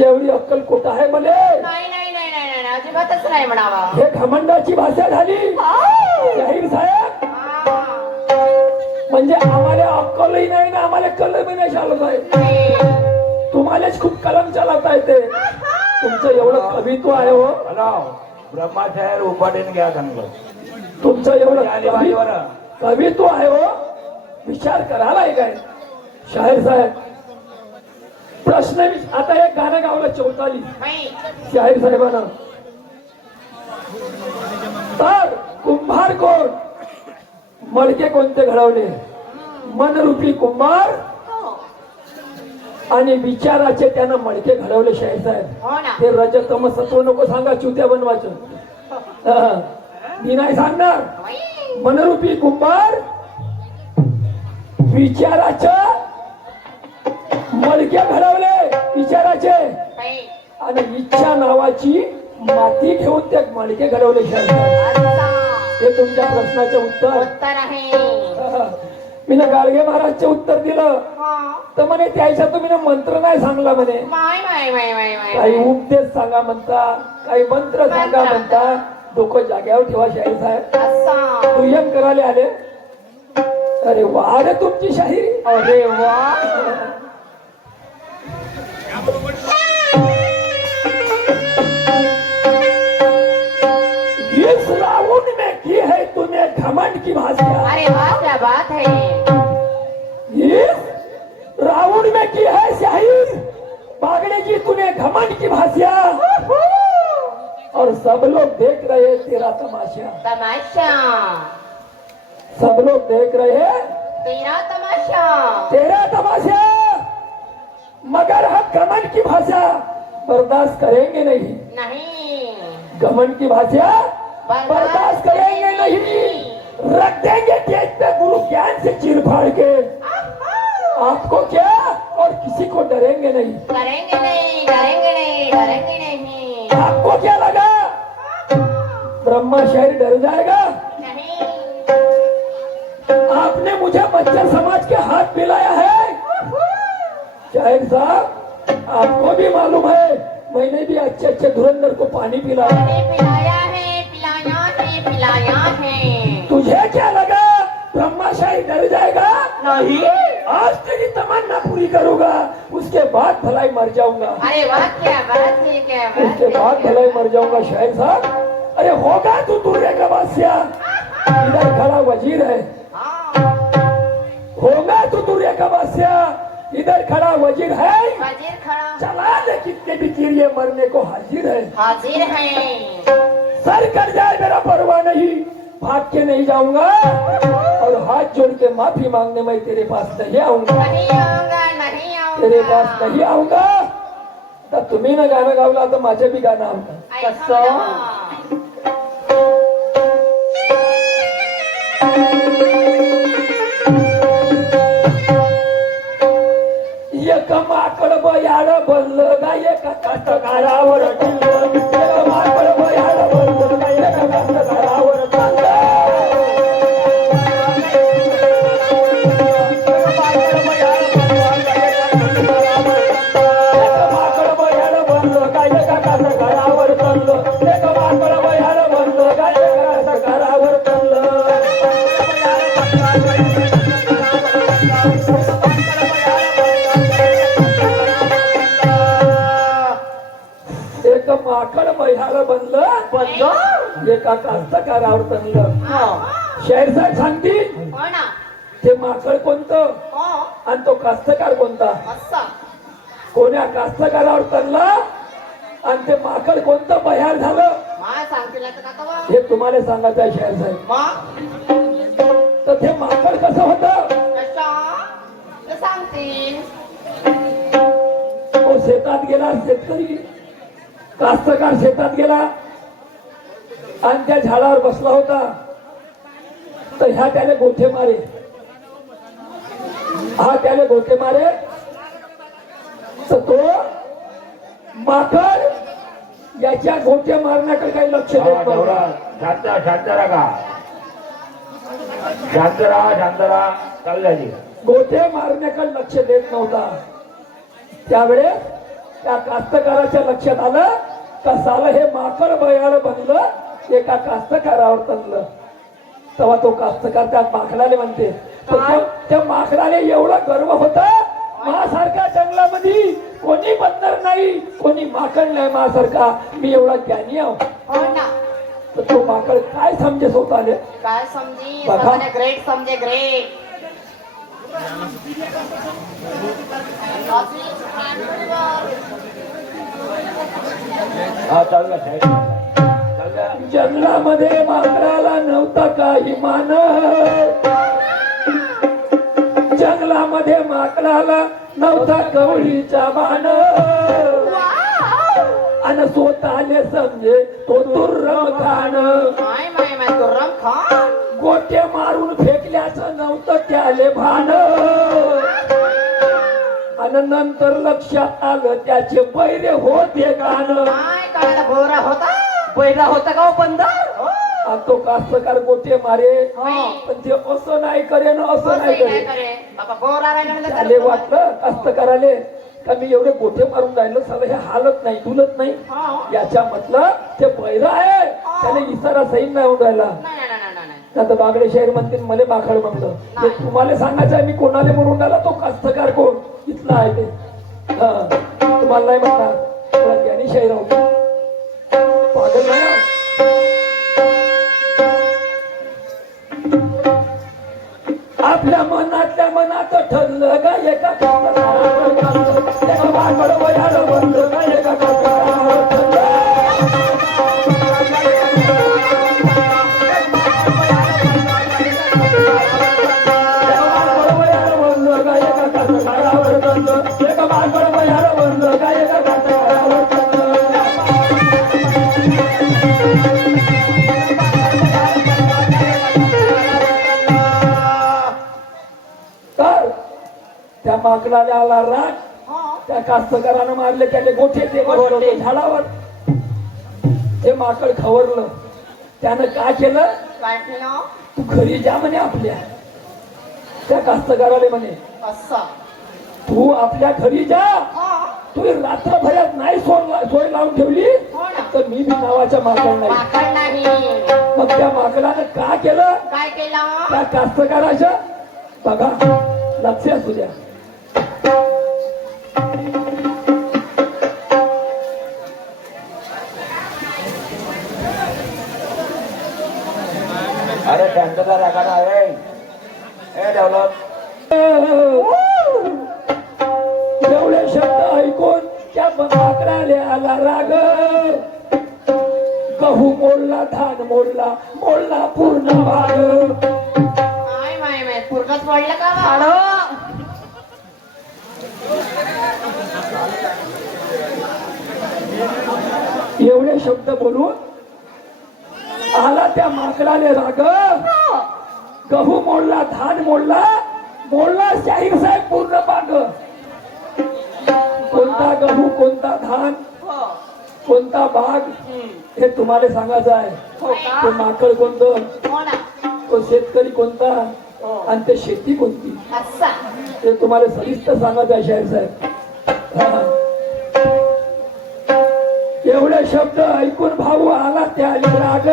तुमची एवढी अक्कल कुठं आहे मले? नाही नाही नाही नाही नाही अजिबातच नाही म्हणावा. हे घमंडाची भाषा झाली जाहीर साहेब. म्हणजे आम्हाला अक्कलही नाही ना आम्हाला कलमही नाही चालत आहे. तुम्हालाच खूप कलम चालवता येते. तुमचं एवढं कवित्व आहे हो. ब्रह्माचार्य उपाटीने घ्या सांगलं. तुमचं एवढं कवित्व आहे हो. विचार करायला आहे काय शाहीर साहेब? प्रश्न आता एक गाणं गावलं 44 शाहीर साहेबांना. तर कुंभार कोण? मडके कोणते घडवले? मनरूपी कुंभार आणि विचाराचे त्यानं मडके घडवले शाहीर साहेब. ते रजतम सत्व नको सांगा चुत्या बनवायचं. मी नाही सांगणार. मनरूपी कुंभार विचाराचं मडके घडवले विचाराचे आणि इच्छा नावाची माती घेऊन ते मडके घडवले शाहीर साहेब. हे तुमच्या प्रश्नाचे उत्तर आहे. मी ना गाडगे महाराजचे उत्तर दिलं तर म्हणे त्याच्या तुम्ही मंत्र नाही सांगला म्हणे. काही उपदेश सांगा म्हणता, काही मंत्र सांगा म्हणता. डोकं जाग्यावर ठेवा शाहीर साहेब. दुय्यम करायला आले. अरे वा रे तुमची शाहीरी. अरे वा. इस रावण में की है तुम्हें घमंड की भाषा. अरे वाह क्या बात है. इस रावण में की है शाहीर बागड़े की तूने घमंड की भाषा. और सब लोग देख रहे तेरा तमाशा. तमाशा. सब लोग देख रहे तेरा तमाशा. तेरा तमाशा. मगर हम घमंड की भाषा बर्दाश्त करेंगे नहीं. नहीं. घमंड की भाषा बर्दाश्त करेंगे नहीं. रख देंगे तेज पे गुरु ज्ञान से चीर फाड़ के. आपको क्या और किसी को डरेंगे नहीं. करेंगे नहीं डरेंगे नहीं डरेंगे नहीं. आपको क्या लगा ब्रह्मा शाहीर डर जाएगा? नहीं. आपने मुझे बच्चा समाज के हाथ मिलाया है. शाहीर साहब आपको भी मालूम है मैंने भी अच्छे अच्छे धुरंधर को पानी पिलाया. पिलाया है पिलाया है पिलाया है. तुझे क्या लगा ब्रह्मा शाहीर डर जाएगा? नहीं. आज तेरी तमन्ना पूरी करूंगा उसके बाद भलाई मर जाऊंगा. अरे वाह क्या बात है क्या बात उसके है. बाद भलाई मर जाऊंगा शाहीर साहब. अरे होगा तू दूल्हे का बादशाह. इधर खड़ा वजीर है. होगा तू दूल्हे का बादशाह. इधर खड़ा वजीर है. वजीर खड़ा. चला ले कितने भी चिड़िए मरने को हाजिर है. हाजिर है. सर कर जाए मेरा परवाह नहीं भाग के नहीं जाऊंगा. और हाथ जोड़ के माफी मांगने में तेरे पास नहीं आऊंगा. नहीं आऊंगा नहीं आऊंगा. तेरे पास नहीं आऊंगा. तर तुम्ही ना गाणं गावला तर माझे बी गाणं आवडतं. कसं. एक माकड बयाड बनलं गा एका कास्तकारावर टिल्लं. एक माकड बयाड बनलं गा एका कास्तकारावर टिल्लं. एक माकड बयाड बनलं गा एका कास्तकारावर टिल्लं. एक माकड बयाड बनलं गा एका कास्तकारावर टिल्लं. एक माकड बयाड बनलं एका कास्तकारावर टिल्लं. शाहीर साहेब सांगतील हो ना. ते माकड कोणतं हो. आणि तो कास्तकार कोणता. असं. कोण्या कास्तकारावर तरला आणि ते माकड कोणतं बयार झालं मा सांगतील आता का तवा. हे तुम्हाला सांगायचं आहे शाहीर साहेब. मा. तर ते माकड कसं होतं? कशा. ते सांगतील. तो शेतात गेला. शेतकरी कास्तकार शेतात गेला आणि त्या झाडावर बसला होता. तर ह्या त्याने गोठे मारे. हा त्याने गोठे मारे. तर तो माकड याच्या गोठे मारण्याकडे काही लक्ष देत नव्हता. शांत राहा शांत राहा चालू झाली. गोठे मारण्याकडे लक्ष देत नव्हता. त्यावेळेस त्या कास्तकाराच्या लक्षात आलं का साला हे माकड बयाळ बनलं एका कास्तकारावर तनलं. तेव्हा तो कास्तकार त्या माकडाले म्हणते, पण त्या माकडाले एवढा गर्व होता, माझ्यासारख्या जंगलामध्ये कोणी बंदर नाही, कोणी माकड नाही माझ्यासारखा, मी एवढा ज्ञानी आहो. हो ना. तर तो माकड काय समजे स्वतःले, काय समजी बघा. समजे ग्रेट समजे ग्रेट. हा चालला साहेब चालला. जंगलामध्ये माकडाला नव्हता काही मान, जंगलामध्ये माकडाला नव्हता कवळीचा मान, आणि स्वतःले समजे तो दुर्रम खान. माय माय माय दुर्रम खान. गोटे मारून फेकल्याचं नव्हतं त्याले भान, आणि नंतर लक्षात आलं त्याचे बैरे होते गाण. काय काढला भोवरा होता, बैरा होता का हो बंदर. आणि तो कास्तकार गोटे मारे, हो. पण ते असं नाही करे ना असं नाही करे. बाबा भोवरा राहिला त्याले वाटलं कास्तकाराले का मी एवढे गोटे मारून राहिलो, साला हे हालत नाही डुलत नाही. याच्या म्हटलं ते बैर आहे, त्याने इशारा सैन नाही होऊन राहिला. आता बागडे शहर म्हणतील मले माकड म्हणलं. हे तुम्हाला सांगायचं आहे मी कोणाला म्हणून राहिला, तो कास्तकार कोण इथला आहे ते. हा तुम्हाला नाही म्हणणार, थोडा ज्ञानी शहर आहोत, पागल नाही आहोत. आपल्या मनातल्या मनात ठरलं का एका कास्तकारावर ठरलं, त्याचं माकड वयाला बनलं का एका कास्तकारावर ठरलं. त्या माकडाला आला राग, त्या कास्तकारानं मारले त्याने गोठे ते बसवले झाडावर. ते माकड खवरलं, त्यानं काय केलं, काय केलं तू घरी जा म्हणे आपल्या. त्या कास्तकाराले म्हणे असं. तू आपल्या घरी जा, तू रात्रभरात नाही सोय लावून ठेवली हो ना. तर मी बी नावाच्या माकड नाही. माकड नाही. मग त्या माकडानं काय केलं, काय केलं. त्या कास्तकाराच्या बघा लक्ष असू द्या. अरे शांतता राखा ना. ए डेव्हलप. एवढे शब्द ऐकून त्या माकडाले आला राग. गहू मोडला, धान मोडला, मोडला पूर्ण भाग. माय माय माय पूर्णच पडलं का भाड. एवढे शब्द बोलून आला त्या माकडाले राग. गहू मोडला, धान मोडला, मोडला शाहीर साहेब पूर्ण बाग. कोणता गहू, कोणता धान, कोणता बाग हे तुम्हाला सांगायचं आहे. हो ते का. माकड कोणतं, हो ना. तो शेतकरी कोणता, आणि ते शेती कोणती असा. ते तुम्हाला सविस्तर सांगायचं आहे शाहीर साहेब. हा. एवढे शब्द ऐकून भाऊ आला त्या राग.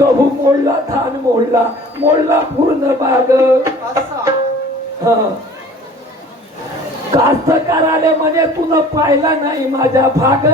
गहू मोडला, धान मोडला, मोडला पूर्ण बाग. असं. हा. कास्तकाराले म्हणे तुला पाहिला नाही माझा भाग,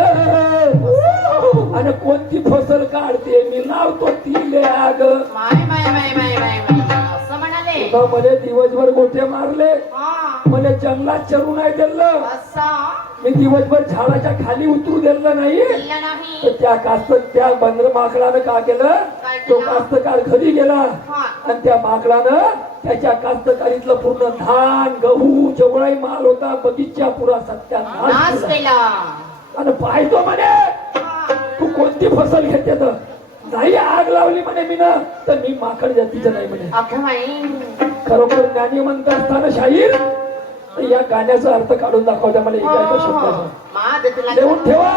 आणि कोणती फसल काढते मी लावतो तिले आग. माय माय माय माय माय माय असं म्हणाले. तुला म्हणे दिवसभर गोठे मारले, हा. म्हणे जंगलात चरू नाही दिलं, असं. मी दिवसभर झाडाच्या खाली उतरू दिलं नाही. दिलं नाही. तर त्या बंदर माकडानं का केलं, काय तो केलं? कास्तकार घरी गेला हा. आणि त्या माकडानं त्याच्या कास्तकारीतलं पूर्ण धान, गहू जेवढाही माल होता बगीचा पुरा सत्यानाश नाश केला. केला. आणि पाहतो म्हणे हा. तू कोणती फसल घेते तर नाही आग लावली म्हणे मी ना तर मी माकड जातीचं नाही म्हणे. अगं बाई. खरोखर ज्ञानी म्हणत असताना शाहीर या गाण्याचा अर्थ काढून दाखवता मला एका शब्दाचा. मा दे तुला. देऊन ठेवा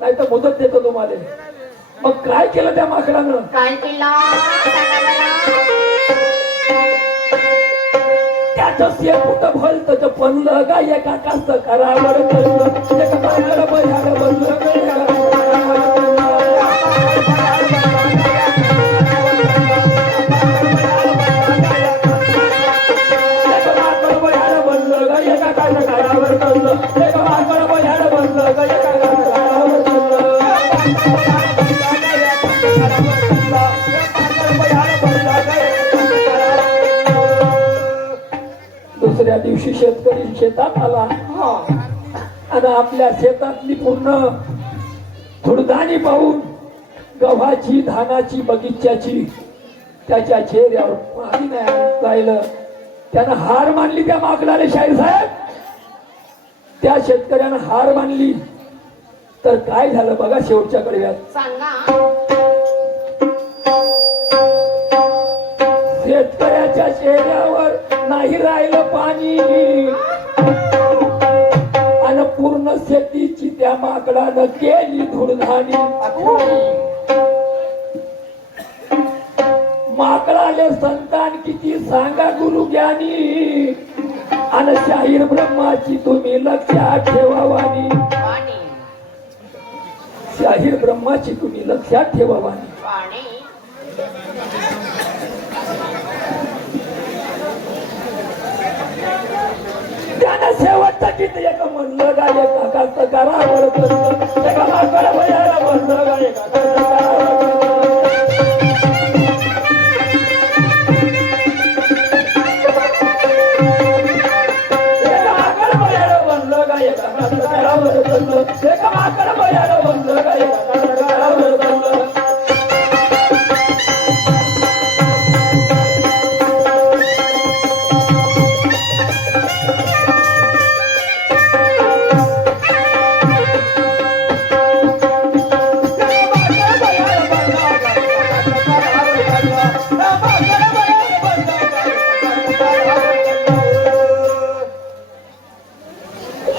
नाही तर मुदत देतो तुम्हाला. मग काय केलं त्या माकडानं, काय केलं सांगा मला. त्या माकडाचं शेत कुठं भलतं बनलं का एका कास्त करावर कळलं एका माकड बयाड बनलं का एका करावर दुसऱ्या दिवशी शेतकरी शेतात आला आणि आपल्या शेतातली पूर्ण धुडधाणी पाहून गव्हाची धानाची बगीच्याची त्याच्या चेहऱ्यावर पाणी नाही राहिलं. त्यानं हार मानली त्या माकडाने. शाहीर साहेब त्या शेतकऱ्यानं हार मानली तर काय झालं बघा शेवटच्या कडव्यात. सांगा. शेतकऱ्याच्या चेहऱ्यावर नाही राहिलं पाणी आणि पूर्ण शेतीची त्या माकडानं केली धुडधाणी. माकडाले संतान किती सांगा गुरु ज्ञानी आणि शाहीर ब्रह्माची तुम्ही लक्षात ठेवावानी. पाणी शाहीर ब्रह्माची तुम्ही लक्षात ठेवावानी. पाणी त्यानं शेवटचं गीत एक म्हणलं गा एका कास्तकारावर कळलं एका माकडा भयाला म्हणलं गा एका कास्तकारावर एका माकडा भयाला म्हणलं गा एका कास्तकारावर कळलं एका माकडा भयाला म्हणलं गा एका कास्तकारावर कळलं.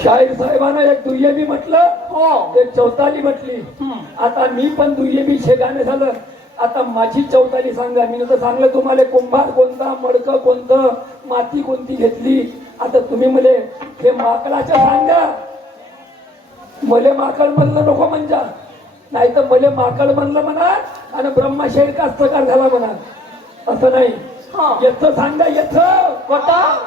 शाहीर साहेबांना एक दुय्यमी म्हटलं हो. एक चौताली म्हटली. आता मी पण दुय्यमी शेगाने झालं. आता माझी चौताली सांगा. मी तर सांगलं तुम्हाला कुंभार कोणता मडकं कोणतं माती कोणती घेतली. आता तुम्ही मले हे माकडाचं सांगा. मले माकड म्हणलं नको म्हणजे नाही तर मले माकड म्हणलं म्हणा आणि ब्रह्मशाहीर कास्तकार झाला म्हणा असं नाही. येथ सांगा येथ कोणतं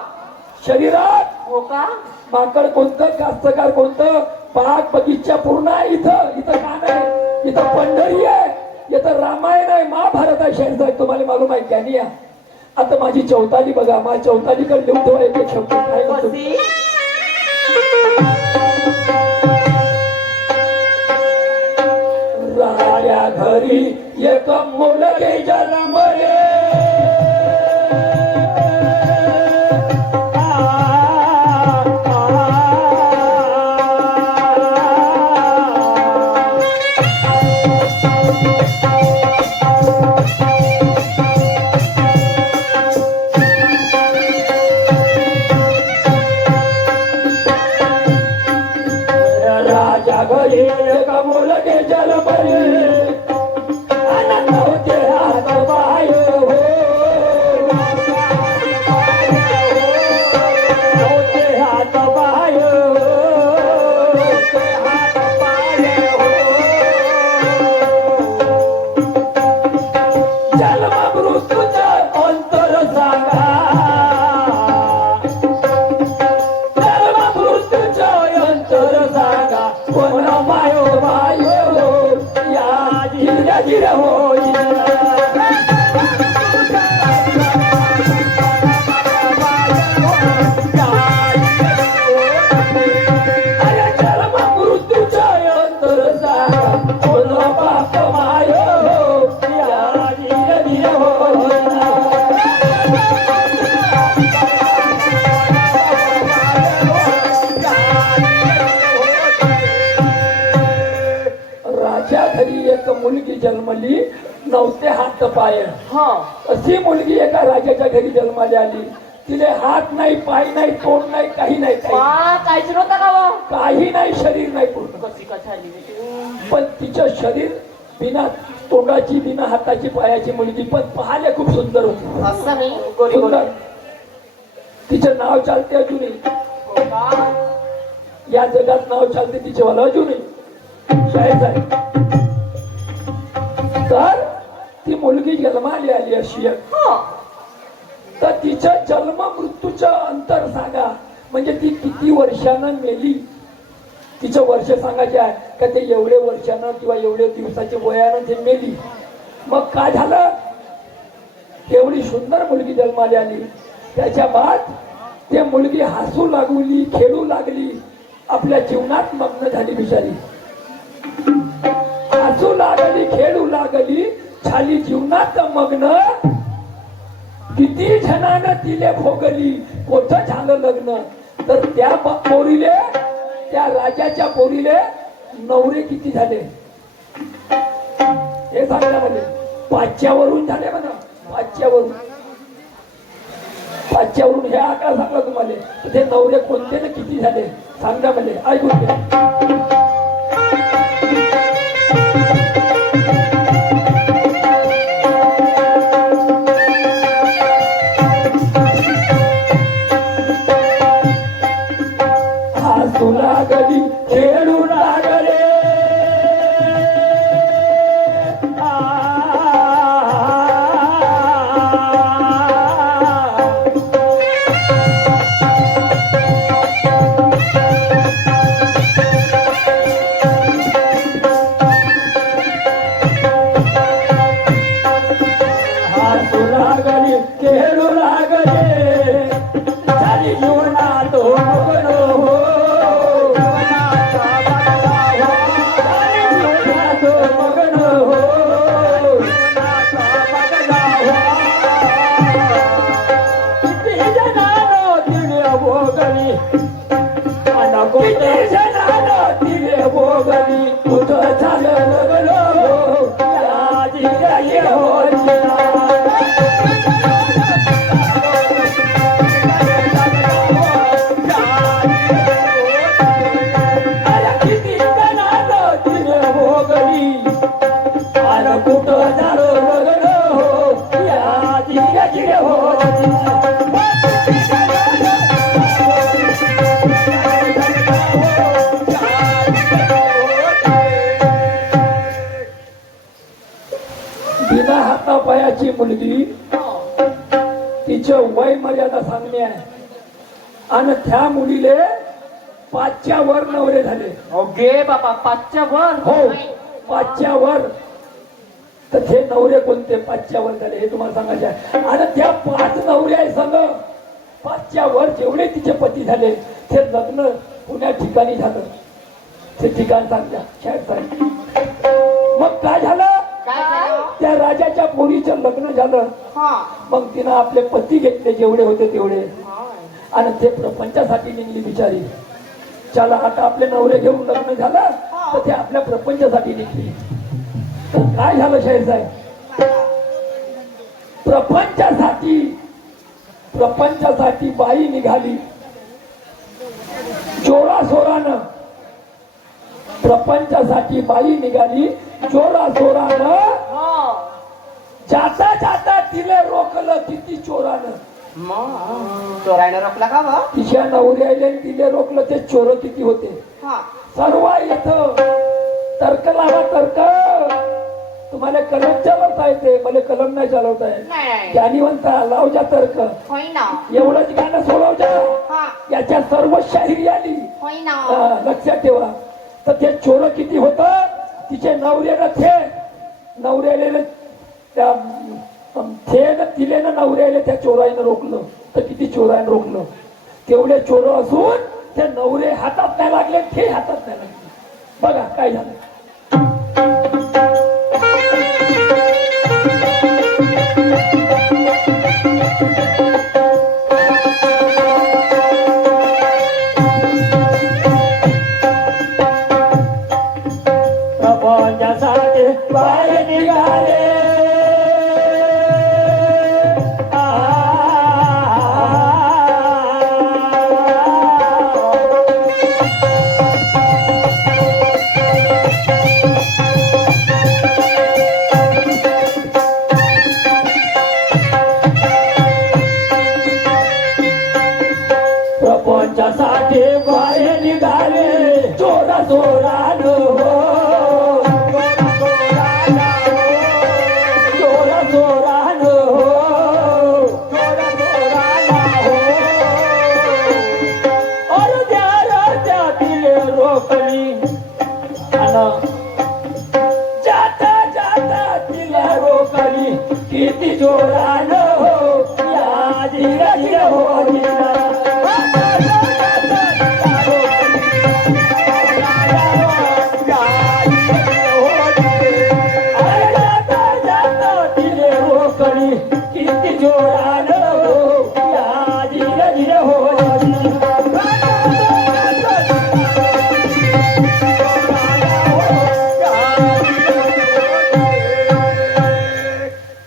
शरीरात हो का. माकड कोणतं कास्तकार कोणतं बाग बगीचा पूर्ण आहे. इथं इथं गाणं आहे इथं पंढरी आहे इथं रामायण आहे महाभारत आहे. शाहीर साहेब तुम्हाला मालूम आहे ज्ञानी आहे. आता माझी चौताली बघा. माझ्या चौतालीकडे लिहून ठेवा एक शब्द काय म्हणतो. कशी राया घरी एक मुलगे जन्मले राजा घरी एक मुलगे जन्मले आनंद होते हात पाय हो होते हात पाय जन्म मृत्यूचं अंतर सांगा. जन्म मृत्यूचं अंतर सांगा. कोण मायो मायो या जिर जिर हो अरे जन्म मृत्यूचं अंतर सांगा. कोण बाप मायो या जिर जिर हो राजा घरी एक मुलगी जन्मली नव्हते हात पाय. अशी मुलगी एका राजाच्या घरी जन्माला आली. तिले हात नाही पाय नाही तोंड नाही काही नाही काहीच नव्हतं का वो. काही नाही शरीर नाही पूर्ण. कशी कशाली पण तिचं शरीर बिना तोंडाची बिना हाताची पायाची मुलगी पण पाहायला खूप सुंदर होती. असं मी सुंदर. तिचं नाव चालते अजूनही. हो का? या जगात नाव चालते तिचे वाला अजूनही शाळेत आहे. तर ती मुलगी जन्माली आली अशी आहे. हो. तर तिच्या जन्म मृत्यूचं अंतर सांगा, म्हणजे ती किती वर्षानं मेली. तिचं वर्ष सांगायचे आहे का ते एवढे वर्षानं किंवा एवढे दिवसाच्या वयानं ते मेली. मग काय झालं, एवढी सुंदर मुलगी जन्माला आली. त्याच्या बाद ते मुलगी हसू लागली, खेळू लागली, आपल्या जीवनात मग्न झाली बिचारी. हसू लागली, खेळू लागली, झाली जीवनात मग्न. किती जणांना तिले भोगली, कोठं झालं लग्न. तर त्या पोरीले, त्या राजाच्या पोरीले नवरे किती झाले हे सांगा म्हणजे. 5च्यावरून झाले म्हणा, 5च्यावरून. 5च्यावरून हे आकडा सांगा तुम्हाला. तर ते नवरे कोणते ना किती झाले सांगा म्हणजे, ऐकून घ्या. हसू लागली, खेळू लागले, हसू लागली, खेळू लागले, झाली जीवनात मग्न हो. कुठं झालं लग्न हो, याची काही होती किती जणांना तिने भोगली. आणि कुठं झालं लग्न हो, याची काही होती. बिना हातापायाची मुलगी, तिचं वय मर्यादा सांगणे आहे. आणि त्या मुलीले 5च्या वर नवरे झाले. ओके बाबा, 5च्या वर. हो, 5च्या वर. तर ते नवरे कोणते 5च्या वर झाले हे तुम्हाला सांगायचे आहे. आणि त्या 5 नवरे आहे संघ 5च्या वर जेवढे तिचे पती झाले ते लग्न पुण्या ठिकाणी झालं. ते ठिकाण सांगता शाळेत सांग. मग काय झालं, काय झालं? त्या राजाच्या पोरीचं लग्न झालं. हा. मग तिनं आपले पती घेतले जेवढे होते तेवढे, आणि ते प्रपंचासाठी निघली बिचारी. चला आता आपले नवरे घेऊन लग्न झालं तर ते आपल्या प्रपंचासाठी निघली. तर काय झालं शाहीर साहेब, प्रपंचासाठी बाई निघाली जोरासोरानं. प्रपंचासाठी बाई निघाली जोरासोरानं. हो. जाता जाता तिले रोखलं किती चोरानं. मग चोरायला रोखला का व? तिच्या नवऱ्याला तिले रोखलं. ते चोर किती होते हा. सर्व येतं. तर्क लावा, तर्क. तुम्हाला कलम चालवता येते, मला कलम नाही चालवता येत. नाही. ज्ञानी म्हणता लाव जा तर्क. होय ना. एवढंच गाणं सोडव जा. हा. याच्या सर्व शाहिरी आली. होय ना. लक्षात ठेवा. तर ते चोर किती होत, तिचे नवऱ्यानं नवऱ्याला त्या तिले ना नवऱ्याला त्या चोराईनं रोखलं. तर किती चोराईनं रोखलं. तेवढे चोर असून ते नवरे हातात नाही लागले, ते हातात नाही लागले. बघा काय झालं. प्रपंचासाठी बाहेर निघाले. जोरान हो जोरा जोरान हो अर्ध्या राज्यातील रोखणी जाता जाता तिला रोखणी किती जोरान हो या धीर धीर हो किती जोरान हो या धीर धीर हो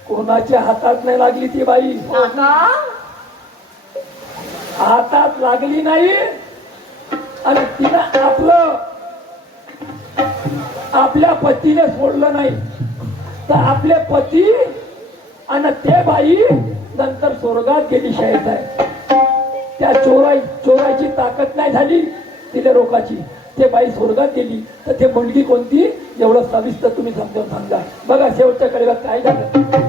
कोणाच्या हातात नाही लागली ती बाई हातात लागली नाही आणि तिनं आपल्या पतीने सोडलं नाही तर आपले पती आणि ते बाई नंतर स्वर्गात गेली शाळेत आहे त्या चोराची ताकद नाही झाली तिला रोकाची ते बाई स्वर्गात गेली तर ते मुलगी कोणती एवढं सविस्तर तुम्ही समजावून सांगा बघा शेवटच्या कडेला काय झालं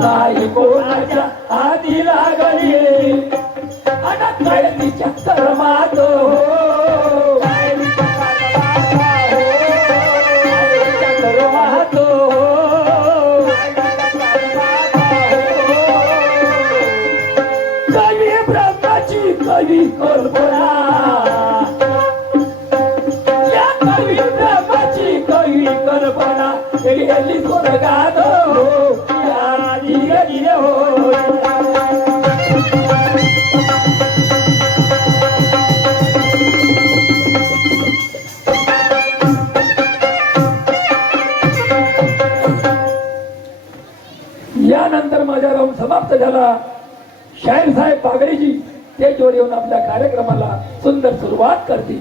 नाही कोणाच्या हाती लागली आणि कळतीच्या कर्मात कवी ब्रह्माची कवी कल्पना या कवी ब्रह्माची कवी कल्पना गेली स्वर्गात यानंतर माझा राऊंड समाप्त झाला शाहीर साहेब पागळीजी स्टेजवर येऊन आपल्या कार्यक्रमाला सुंदर सुरुवात करतील